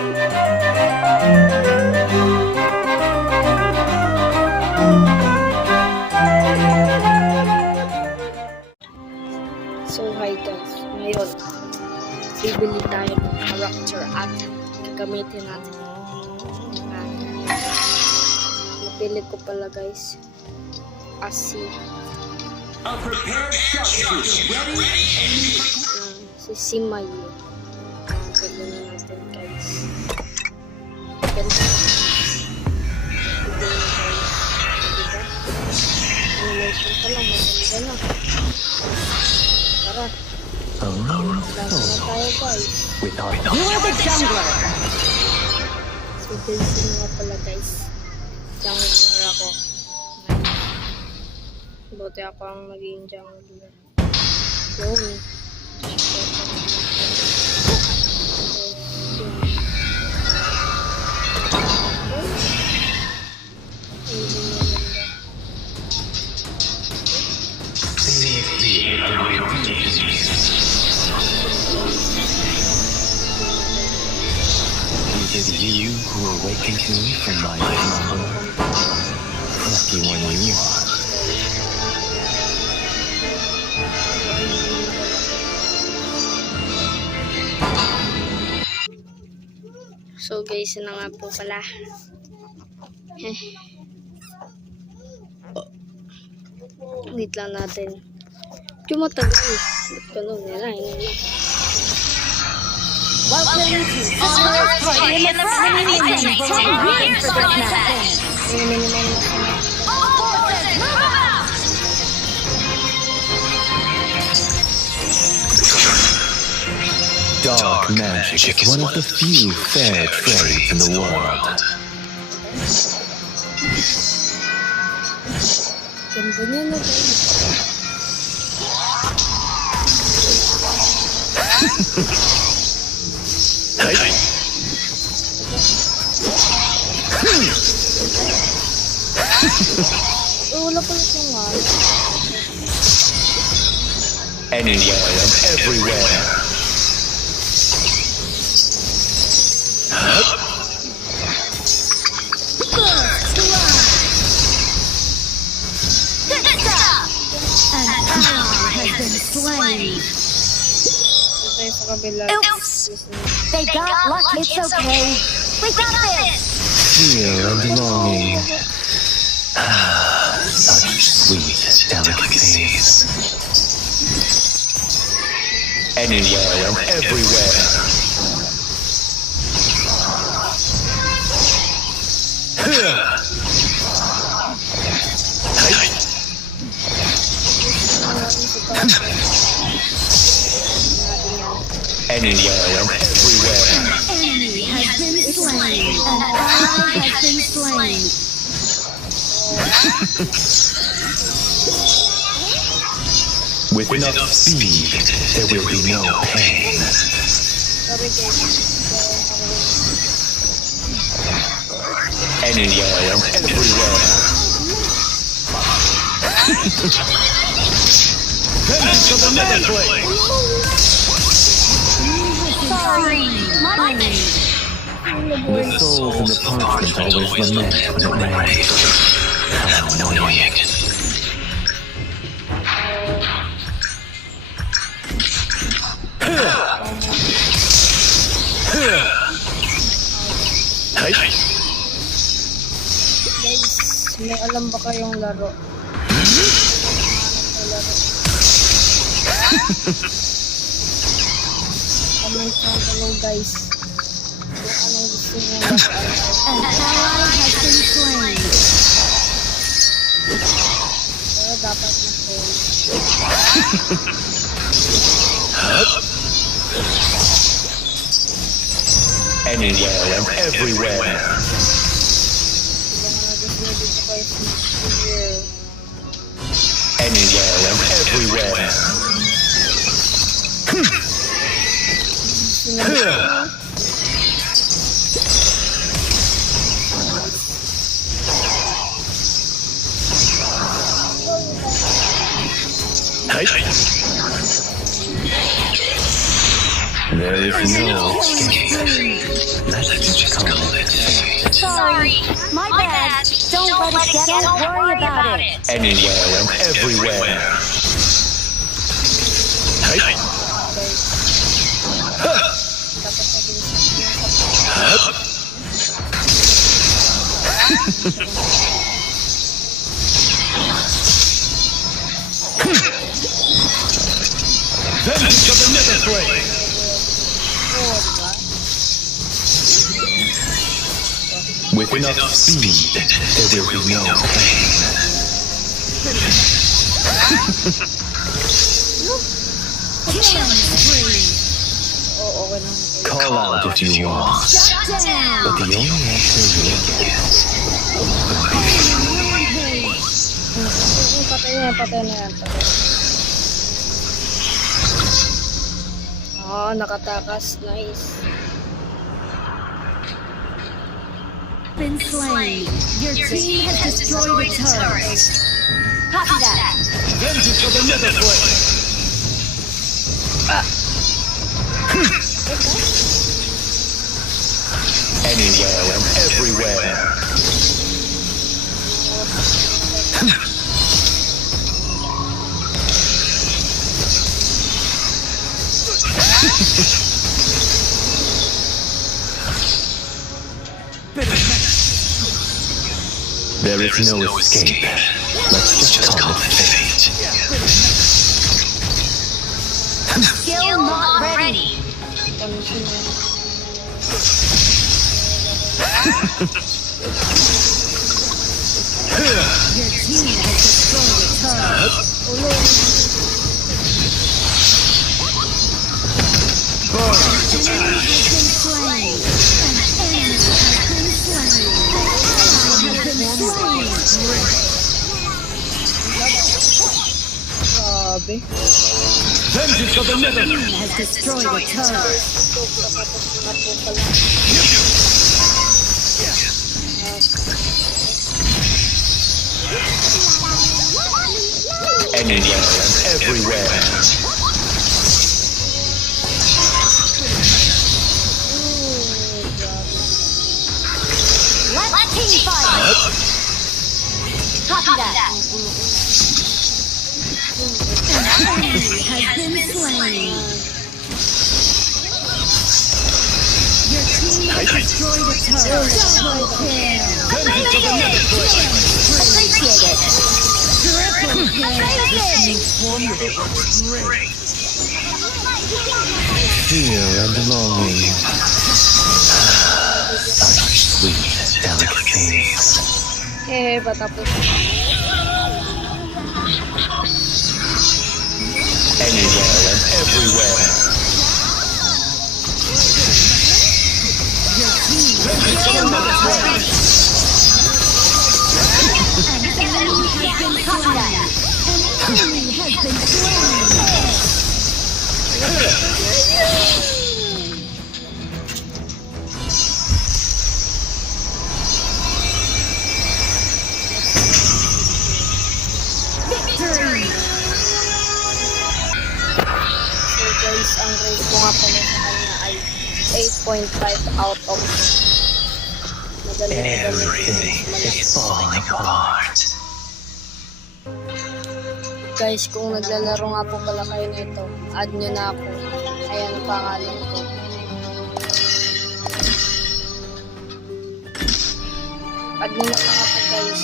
So hi guys, ngayon bibili tayo ng character at gagamitin natin. Napili ko pala guys, Asi. Si Simayu. Pwede na natin guys. Ganda. Animation pa lang, maganda na. Tara. Lahat na tayo guys. You are the jungler. So dancing nga pala guys. Jungler ako. Buti ako ang naging jungler. Yun. It is you who awakens me from my slumber. Lucky one you are. So guys, na nga po pala. Wait lang natin. Yung matagal. Ba't ganun? Welcome to Honor's Party in the Front. Waiting for this match. All forces, move out! Dark magic is one of the few fair trades in the world. Ganda niya na guys. Wala pala siya nga. Anywhere and everywhere. Tayo sa kabila. Oops. They got lucky. It's okay. We got this. Fear and longing. Such sweet delicacies. Anywhere and everywhere. Anywhere and everywhere. Enemy has been slain. An ally has been slain. With enough speed, there will be no pain. Sorry guys. Anywhere and everywhere. Vengeance of the Nether Plane! Sorry, my name. The souls in the parchment always lament when it rains. How annoying. Guys, may alam ba kayong laro? Comment lang below guys. Kung anong gusto nyo An ally has been slain. pero dapat na fail. Anywhere and everywhere. Anywhere and everywhere. There is no escape. Let's together, don't worry about it. Anywhere and everywhere. Hey. Tapos Vengeance of the Netherflame. With enough speed, there will be no pain. Oo, okay lang. Call out if you want, Shut down. but the only answer you'll get Patay na yan, patay na yan. Nakatakas. Nice. Been slain. Your team has destroyed a turret. Copy that. vengeance of the Netherflame. Anywhere and everywhere. There is no escape. Let's just call it fate. Skill not ready. Kamisyon na yan. Your team has destroyed a turret. Enemy has been slain. An enemy has been slain. Ally has been slain. Grabe. Vengeance of the Netherflame. Team has destroyed a turret. Tapos na po pala. Anywhere and everywhere. Let's team fight. Copy that. An enemy has been slain. Your team has destroyed a turret. Double kill. Vengeance of the Netherflame. Appreciate it. Triple kill. Fear and longing. Such sweet delicacies. Patapos. Anywhere and everywhere. Your team is not ready. An enemy has been slain. An enemy has been slain. Victory. So guys, ang rate ko nga pala sa kanya ay 8.5 out of 10. Everything is falling apart. Guys, kung naglalaro nga po pala kayo nito, add nyo na ako. Ayan ang pangalan ko. Add nyo na ako guys.